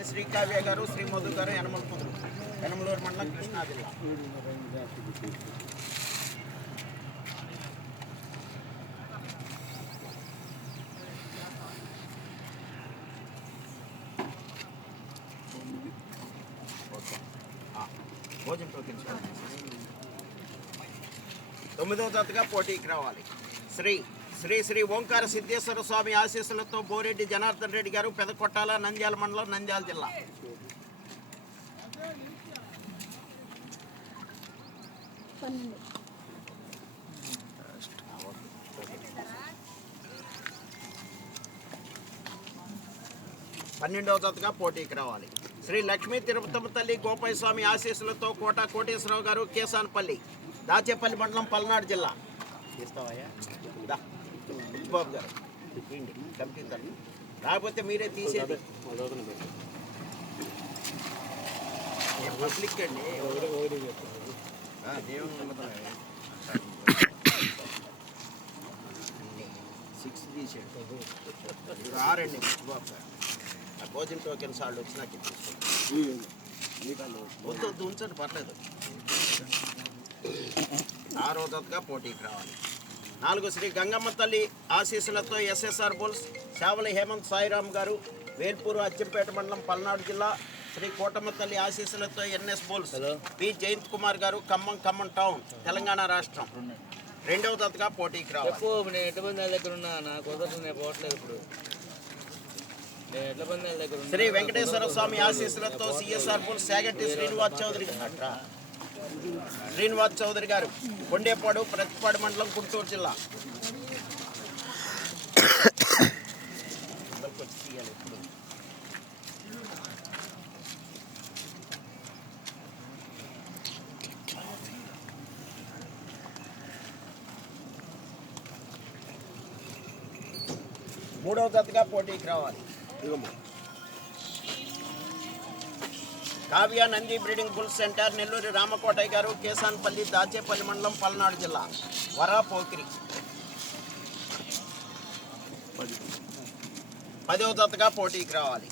శ్రీమతి శ్రీకావ్య గారు, శ్రీ మధు గారు, యనమలూరు మండలం, కృష్ణా జిల్లా. భోజన టోకెన్స్ 9వ జతగా పోటీకి రావాలి. శ్రీ శ్రీ శ్రీ ఓంకార సిద్ధేశ్వర స్వామి ఆశీస్సులతో బోరెడ్డి జనార్దన్ రెడ్డి గారు, పెదకొట్టాల, నంద్యాల మండలం, నంద్యాల జిల్లా. పన్నెండవ జతగా పోటీకి రావాలి. శ్రీ లక్ష్మీ తిరుపతమ్మ తల్లి గోపాయ స్వామి ఆశీస్సులతో కోట కోటేశ్వరరావు గారు, కేసానపల్లి, దాచేపల్లి మండలం, పల్నాడు జిల్లా. బాబు గారు కంప్యూటర్ రాకపోతే మీరే తీసేది. పబ్లిక్ అండి, దేవుని 6 తీసేయండి. 6 అండి బాబు గారు. ఆ భోజన టోకెన్స్ వాళ్ళు వచ్చినాక వద్దు ఉంచండి, పర్లేదు. 6వ జతగా పోటీకి రావాలి. 4 శ్రీ గంగమ్మ తల్లి ఆశీస్సులతో ఎస్ఎస్ఆర్ బుల్స్, శావలి హేమంత్ సాయిరామ్ గారు, వేల్పూరు, అచ్చంపేట మండలం, పల్నాడు జిల్లా. శ్రీ కోటమ్మ తల్లి ఆశీస్సులతో NS bulls, P Jayanth Kumar గారు, ఖమ్మం టౌన్, తెలంగాణ రాష్ట్రం. 2వ జతగా పోటీకి రావాలి. శ్రీ వెంకటేశ్వర స్వామి ఆశీస్సులతో సిఎస్ఆర్ బుల్స్, సాగట్టి శ్రీనివాస్ చౌదరి గారు, కొండేపాడు, ప్రతిపాడు మండలం, గుంటూరు జిల్లా. మూడవ జతగా పోటీకి రావాలి. Kavya Nandi breeding bull centre, Nelluri Ramakotaiah garu, Kesanapalli, Dachepalli మండలం, పల్నాడు జిల్లా. వరా పోకిరి. 10వ జతగా పోటీకి రావాలి.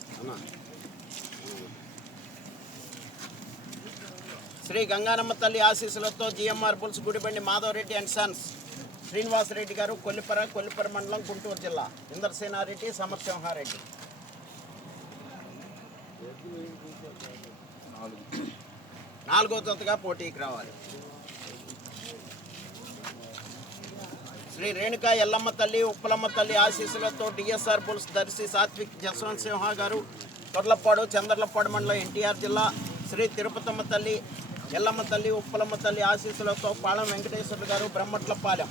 శ్రీ గంగానమ్మ తల్లి ఆశీస్సులతో GMR bulls, Gudibandi Madhavareddy and sons, Srinivasareddy గారు, కొల్లిపర మండలం, గుంటూరు జిల్లా. ఇందర్సేనారెడ్డి, సమర్సింహారెడ్డి. 4వ జతగా పోటీకి రావాలి. శ్రీ రేణుకా ఎల్లమ్మ తల్లి, ఉప్పలమ్మ తల్లి ఆశీస్సులతో డిఎస్ఆర్ బుల్స్, దర్శి సాత్విక్, జస్వంత్ సింహ గారు, తొర్లపాడు, చంద్రలపాడు మండలం, ఎన్టీఆర్ జిల్లా. శ్రీ తిరుపతమ్మ తల్లి, ఎల్లమ్మ తల్లి, ఉప్పలమ్మ తల్లి ఆశీస్సులతో పాళెం వెంకటేశ్వర గారు, బ్రహ్మట్లపాలెం.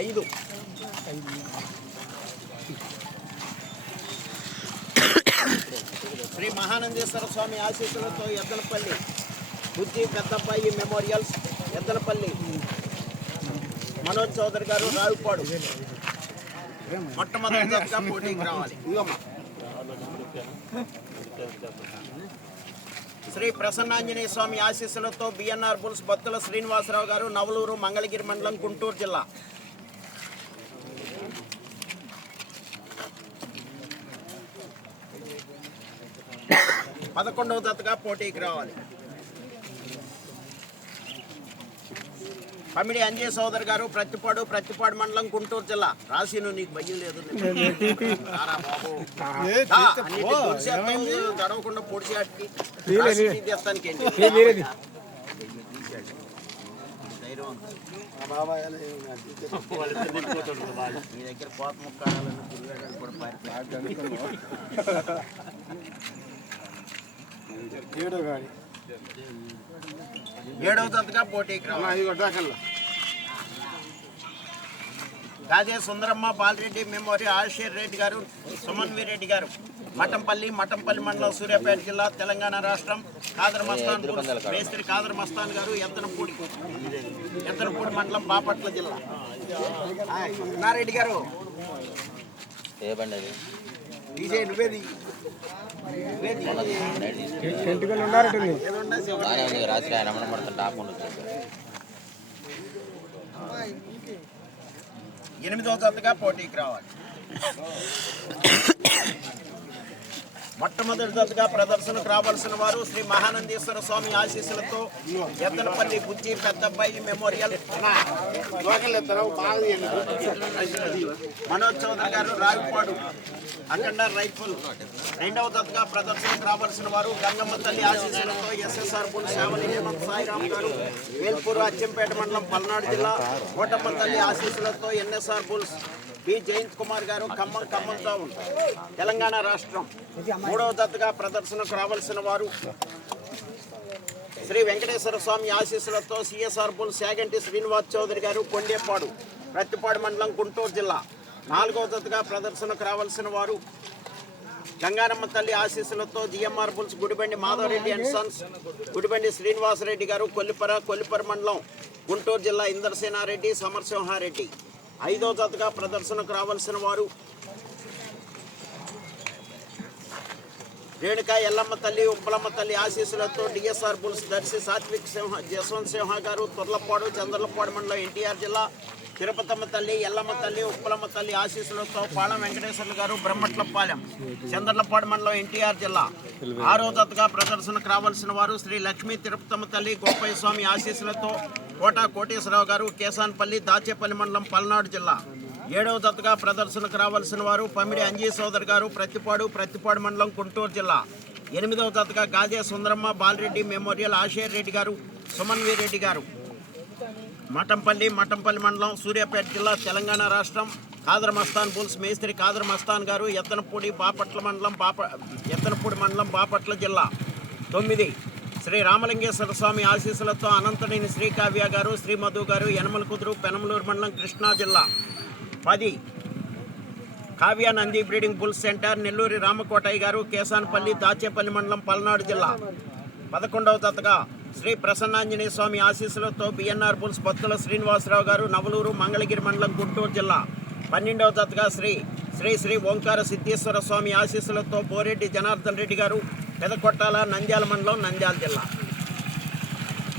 5 శ్రీ మహానందేశ్వర స్వామి ఆశీస్సులతో ఎద్దనపల్లి, బుద్ధి పెద్దబ్బాయి మెమోరియల్స్, ఎద్దనపల్లి, మనోజ్ చౌదరి గారు, రావిపాడు. మొట్టమొదటిగా పోటీకి రావాలి. శ్రీ ప్రసన్నాంజనేయ స్వామి ఆశీస్సులతో బిఎన్ఆర్ బుల్స్, బత్తుల శ్రీనివాసరావు గారు, నవలూరు, మంగళగిరి మండలం, గుంటూరు జిల్లా. 11వ జతగా పోటీకి రావాలి. పమిడి అంజయ్ సోదర్ గారు, ప్రతిపాడు మండలం, గుంటూరు జిల్లా. రాసిను నీకు భయం లేదు, గడవకుండా పొడిచాటికి తెస్తానికి మీ దగ్గర కోత ముక్కాడాలని కూడా 7వ జతగా పోటీకి రావాలి. రాజే సుందరమ్మ, బాలరెడ్డి మెమోరీ, ఆశీర్ రెడ్డి గారు, సుమన్వీర్ రెడ్డి గారు, మఠంపల్లి మండలం, సూర్యాపేట జిల్లా, తెలంగాణ రాష్ట్రం. కాదర్ మస్తాన్, మేస్త్రి కాదర్ మస్తాన్ గారు, ఎత్తనపూడి మండలం, బాపట్ల జిల్లా. నారెడ్డి గారు నువ్వేది రాత్రి ఆయన టాప్ ఎనిమిదవ జతగా పోటీకి రావాలి. మొట్టమొదటి జతగా ప్రదర్శనకు రావాల్సిన వారు శ్రీ మహానందేశ్వర స్వామి ఆశీస్సులతో ఎద్దనపల్లి బుజ్జి పెద్దబ్బాయి మెమోరియల్ మనోజ్ చౌదరి గారు రావిపాడు అఖండ రైఫుల్. రెండవ జతగా ప్రదర్శనకు రావాల్సిన వారు గంగమ్మ తల్లి ఆశీస్సులతో ఎస్ఎస్ఆర్ బుల్ శావలి హేమంత్ సాయిరామ్ గారు వేల్పూరు అచ్చంపేట మండలం పల్నాడు జిల్లా. కోటమ్మ తల్లి ఆశీస్సులతో NSR bulls B Jayanth Kumar గారు ఖమ్మం టౌన్ తెలంగాణ రాష్ట్రం. మూడవ జతగా ప్రదర్శనకు రావాల్సిన వారు శ్రీ వెంకటేశ్వర స్వామి ఆశీస్సులతో సిఎస్ఆర్ బుల్ శాగంటి శ్రీనివాస్ చౌదరి గారు కొండేపాడు ప్రత్తిపాడు మండలం గుంటూరు జిల్లా. నాలుగవ జతగా ప్రదర్శనకు రావాల్సిన వారు గంగారమ్మ తల్లి ఆశీస్సులతో GMR bulls Gudibandi Madhavareddy and sons Gudibandi Srinivasareddy గారు కొల్లిపర మండలం గుంటూరు జిల్లా. ఇంద్రసేనారెడ్డి సమరసింహారెడ్డి. ఐదవ జతగా ప్రదర్శనకు రావాల్సిన వారు రేణుకా ఎల్లమ్మ తల్లి ఉప్పలమ్మ తల్లి ఆశీస్సులతో డిఎస్ఆర్ బుల్స్ దర్శి సాత్విక్ జస్వంత్ సింహ గారు తుర్లపాడు చంద్రలపాడు మండలం ఎన్టీఆర్ జిల్లా. తిరుపతమ్మ తల్లి ఎల్లమ్మ తల్లి ఉప్పలమ్మ తల్లి ఆశీస్సులతో పాళెం వెంకటేశ్వర్లు గారు బ్రహ్మట్లపాలెం చంద్రలపాడు మండలం ఎన్టీఆర్ జిల్లా. ఆరో జతగా ప్రదర్శనకు రావాల్సిన వారు శ్రీ లక్ష్మీ తిరుపతమ్మ తల్లి గోపయ్య స్వామి ఆశీస్సులతో కోటేశ్వరరావు గారు కేసాన్పల్లి దాచేపల్లి మండలం పల్నాడు జిల్లా. ఏడవ జతగా ప్రదర్శనకు రావాల్సిన వారు పమిడి అంజీ సోదర్ గారు ప్రత్తిపాడు మండలం గుంటూరు జిల్లా. ఎనిమిదవ జతగా గాజే సుందరమ్మ బాలరెడ్డి మెమోరియల్ ఆశేర్ రెడ్డి గారు సుమన్వీర్ రెడ్డి గారు మఠంపల్లి మండలం సూర్యాపేట జిల్లా తెలంగాణ రాష్ట్రం. కాదర్ మస్తాన్ బుల్స్ మేస్త్రి కాదర్ మస్తాన్ గారు ఎత్తనపూడి మండలం బాపట్ల జిల్లా. 9 శ్రీ రామలింగేశ్వర స్వామి ఆశీస్సులతో అనంతనేని శ్రీ కావ్య గారు శ్రీ మధు గారు యనమల కుదురు పెనమలూరు మండలం కృష్ణా జిల్లా. 10 Kavya Nandi breeding bulls centre Nelluri Ramakotaiah garu Kesanapalli Dachepalli మండలం పల్నాడు జిల్లా. 11వ జతగా శ్రీ ప్రసన్నాంజనేయ స్వామి ఆశీస్సులతో బిఎన్ఆర్ బుల్స్ బత్తుల శ్రీనివాసరావు గారు నవలూరు మంగళగిరి మండలం గుంటూరు జిల్లా. 12వ జతగా శ్రీ ఓంకార సిద్ధేశ్వర స్వామి ఆశీస్సులతో బోరెడ్డి జనార్దన్ రెడ్డి గారు పెదకొట్టాల నంద్యాల మండలం నంద్యాల జిల్లా.